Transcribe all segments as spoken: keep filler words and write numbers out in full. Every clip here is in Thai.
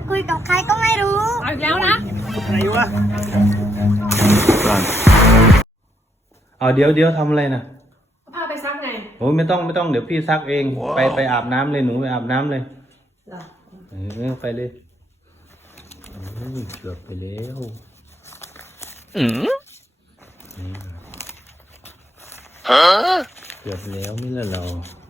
คุยกับใครก็ไม่รู้เอาอีกแล้วนะอะไรวะเอาเดี๋ยวเดี๋ยวทำอะไรนะพาไปซักไงโอ้ยไม่ต้องไม่ต้องเดี๋ยวพี่ซักเองไปไปอาบน้ำเลยหนูไปอาบน้ำเลยเออไปเลยเกือบไปแล้วอืมฮะเกือบแล้วไม่ละเรา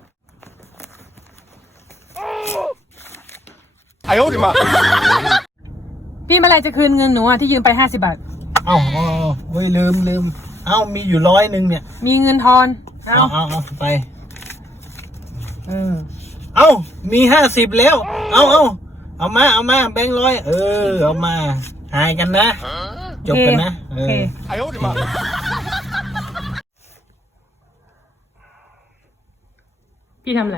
ไอ้โอ้ดิมาพี่เมื่อไรจะคืนเงินหนูอ่ะที่ยืมไปห้าสิบบาทเอ้าเอ้าเว้ยลืมลืมเอ้ามีอยู่ร้อยหนึ่งเนี่ยมีเงินทอนเอาเอาเอาไปเออเอ้ามีห้าสิบแล้วเอาเอาเอามาเอามาแบงค์ร้อยเออเอามาหายกันนะจบกันนะเออไอ้โอ้ดิมาพี่ทำอะไร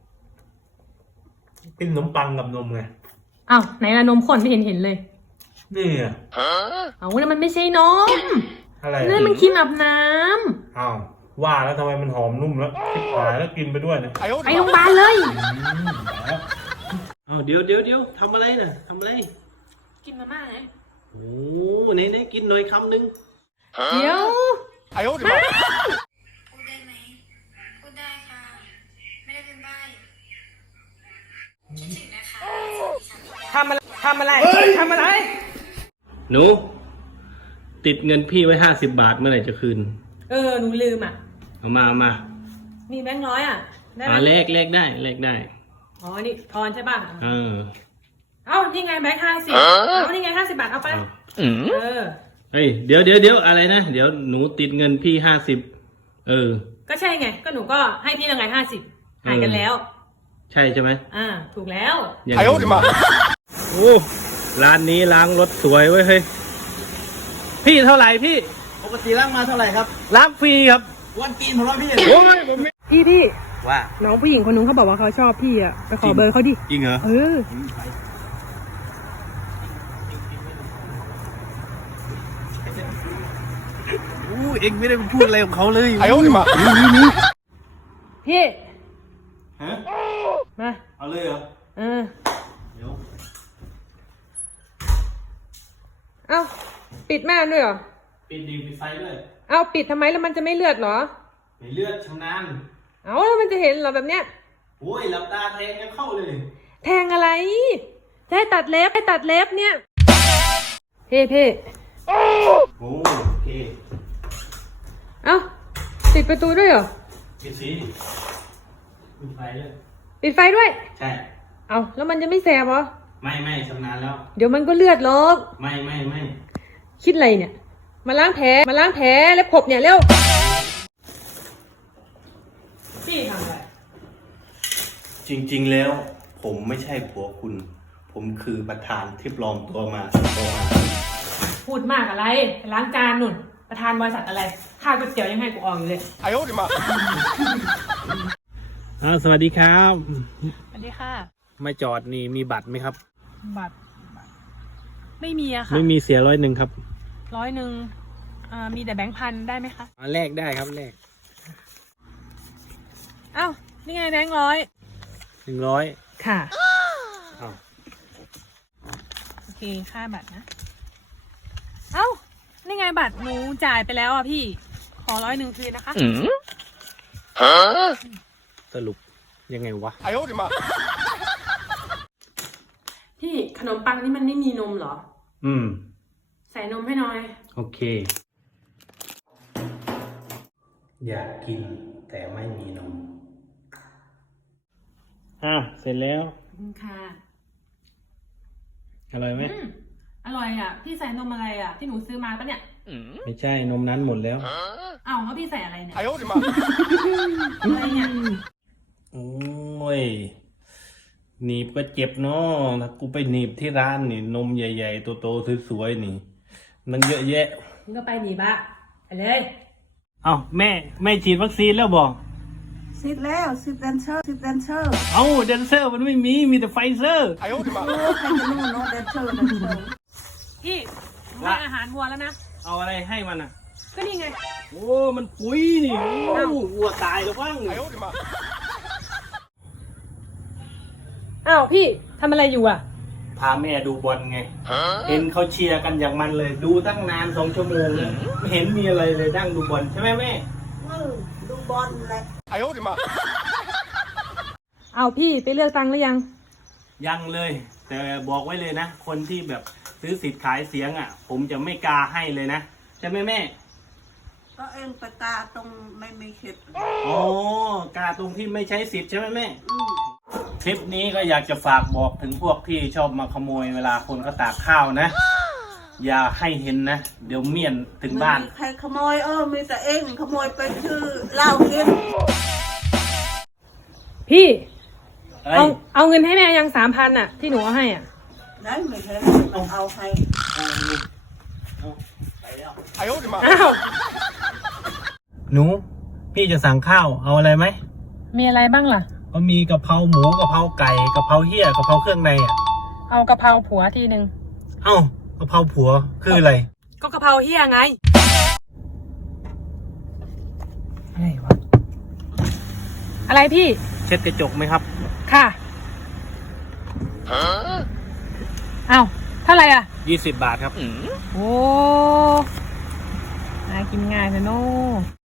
กินขนมปังกับนมไงอ้าวไหนละนมข้นไม่เห็นเห็นเลยนี่อ่ะเอาแล้วมันไม่ใช่นมอะไรนั่นมันครีมอาบน้ำอ้าวว่าแล้วทำไมมันหอมนุ่มแล้วติดปากแล้วกินไปด้วยเนี่ยไปโรงพยาบาลเลยอ้าวเดี๋ยวเดี๋ยวเดี๋ยวทำอะไรน่ะทำอะไรกินมาม่าไงโอ้ไหนไหนกินหน่อยคำหนึ่งเดี๋ยวไอ้โอ้ดิมาพูดได้ไหมพูดได้ค่ะไม่ได้เป็นใบ้คิดถึงนะคะทำอะไรทำอะไรทำอะไรหนูติดเงินพี่ไว้ห้าสิบบาทเมื่อไหร่จะคืนเออหนูลืมอ่ะเอามาเอามามีแบงค์ร้อยอ่ะได้ไหมแลกแลกได้แลกได้อ๋อนี่ทอนใช่ป่ะเออเอ้านี่ไงแบงค์ห้าสิบเอานี่ไงห้าสิบบาทเอาไปเออเฮ้ยเดี๋ยวเดี๋ยวเดี๋ยวอะไรนะเดี๋ยวหนูติดเงินพี่ห้าสิบเออก็ใช่ไงก็หนูก็ให้พี่ยังไงห้าสิบหายกันแล้วใช่ใช่ไหมอ่าถูกแล้วไอ้โอ้ดิมาโอ้ร้านนี้ล้างรถสวยเว้ยเฮ้ยพี่เท่าไหร่พี่ปกติล้างมาเท่าไหร่ครับล้างฟรีครับวันกินของเราพี่โอ้ยผมพี่พี่ว่าน้องผู้หญิงคนนึงเขาบอกว่าเขาชอบพี่อ่ะไปขอเบอร์เขาดิจริงเหรอเออโอ้เอ็งไม่ได้พูดอะไรของเขาเลยไอ้โอ้ดิมาพี่ฮะมาเอาเลยเหรอเออเดี๋ยวเอ้าปิดม่านด้วยเหรอปิดดีปิดไฟด้วยเอาปิดทำไมแล้วมันจะไม่เลือดเหรอไม่เลือดชำนาญเอาแล้วมันจะเห็นเหรอแบบเนี้ยโอ้ยหลับตาแทงกันเข้าเลยแทงอะไรจะให้ตัดเล็บให้ตัดเล็บเนี่ยเพ่เพ่โอ้โอเคเอ้าปิดประตูด้วยเหรอปิดสิปิดไฟด้วยปิดไฟด้วยใช่เอาแล้วมันจะไม่แสบเหรอไม่ไม่ชำนาญแล้วเดี๋ยวมันก็เลือดหรอกไม่ไม่ไม่คิดอะไรเนี่ยมาล้างแผลมาล้างแผลแล้วขบเนี่ยเร็วพี่ทำอะไรจริงๆแล้วผมไม่ใช่ผัวคุณผมคือประธานที่ปลอมตัวมาตัวมาพูดมากอะไรล้างจานนุ่นประธานบริษัทอะไรค่าก๋วยเตี๋ยวยังให้กูออกอยู่เลยไอ้โอ้ดิมาอ่าสวัสดีครับสวัสดีค่ะไม่จอดนี่มีบัตรไหมครับบัตรไม่มีอะค่ะไม่มีเสียร้อยหนึ่งครับร้อยหนึ่งอ่ามีแต่แบงค์พันได้ไหมคะแลกได้ครับแลกเอ้านี่ไงแบงค์ร้อยหนึ่งร้อยค่ะอ้าวโอเคค่าบัตรนะเอ้านี่ไงบัตรหนูจ่ายไปแล้วอ่ะพี่ขอร้อยหนึ่งคืนนะคะฮะสรุปยังไงวะไอ้โอ้ดิมาพี่ขนมปังนี่มันไม่มีนมเหรออืมใส่นมให้หน่อยโอเคอยากกินแต่ไม่มีนมอ่ะเสร็จแล้วค่ะอร่อยไหมอร่อยอ่ะพี่ใส่นมอะไรอ่ะที่หนูซื้อมาปะเนี่ยไม่ใช่นมนั้นหมดแล้วอ้าวแล้วพี่ใส่อะไรเนี่ยไอ้โอ้ดิมาอะไรเนี่ยโอ้ยหนีบก็เจ็บเนาะถ้ากูไปหนีบที่ร้านนี่นมใหญ่ๆโตๆสวยๆนี่มันเยอะแยะมึงก็ไปหนีบะไปเลยเอ้าแม่แม่ฉีดวัคซีนแล้วบอกสิบแล้วสิบแดนเซอร์สิบแดนเซอร์เอ้าแดนเซอร์มันไม่มีมีแต่ไฟเซอร์ไอ้โอ้ดิมาโอ้ใครจะรู้เนาะแดนเซอร์แดนเซอร์พี่ให้อาหารวัวแล้วนะเอาอะไรให้มันอ่ะก็นี่ไงโอ้มันปุ๋ยนี่โอ้วัวตายแล้วบ้างไอ้โอ้ดิมาอ้าวพี่ทำอะไรอยู่อ่ะทาแม่ดูบอลไง เห็นเขาเชียร์กันอย่างมันเลย ดูตั้งนานสองชั่วโมงเลยไม่เห็นมีอะไรเลยนั่งดูบอลใช่ไหมแม่ดูบอลแหละ哎呦我的妈！ เอาพี่ไปเลือกตั้งหรือยังยังเลย แต่บอกไว้เลยนะ คนที่แบบซื้อสิทธิ์ขายเสียงอ่ะ ผมจะไม่กาให้เลยนะใช่ไหมแม่ก็เองไปตาตรงไม่มีเข็ดอ๋อกาตรงที่ไม่ใช้สิทธิ์ใช่ไหมแม่อืมคลิปนี้ก็อยากจะฝากบอกถึงพวกที่ชอบมาขโมยเวลาคนเขาตากข้าวนะ อย่าให้เห็นนะ เดี๋ยวเมียนถึงบ้านไม่มีใครขโมยเออมีแต่เองขโมยไปชื่อเหล้ากินพี่เอ้เอายเอาเงินให้แม่ยังสามพันอ่ะ ที่หนูเอาให้อ่ะนั่นไม่เห็นเอาเอาให้เอานี่เอาไปแล้ว哎呦我的妈！ อ้าวหนู พี่จะสั่งข้าวเอาอะไรไหมมีอะไรบ้างล่ะก็มีกะเพราหมูกะเพราไก่กะเพราเหี้ยกะเพราเครื่องในอ่ะเอากะเพราผัวทีหนึ่งเอ้ากะเพราผัวคืออะไรก็กะเพราเฮียไงอะไรวะอะไรพี่เช็ดกระจกไหมครับค่ะเอาเท่าไหร่อ่ะยี่สิบบาทครับโอ้น่ากินง่ายนะโน่